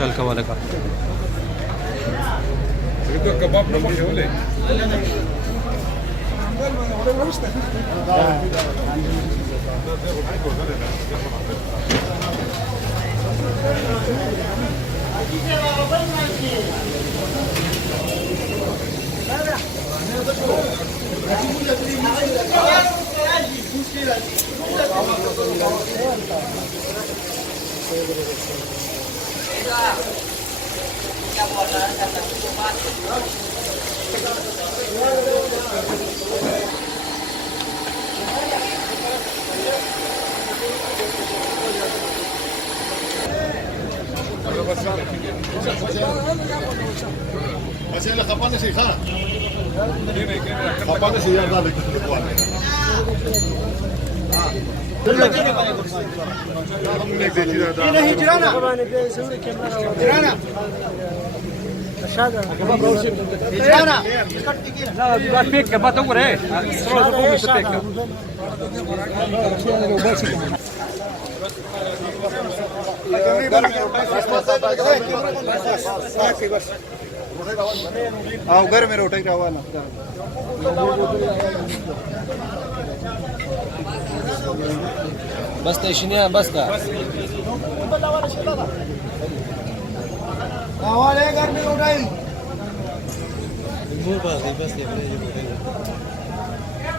हलका वाले का कबाब नंबर ठेवले Masih ada kapan sih, ha? Kapan sih yang ada di depan? هنا هي جيرانا جيرانا جيرانا لا بيك ما تقول ايه आओ घर में रोटी रवाना बस स्टेशन बस का हवाले घर में रोटी बस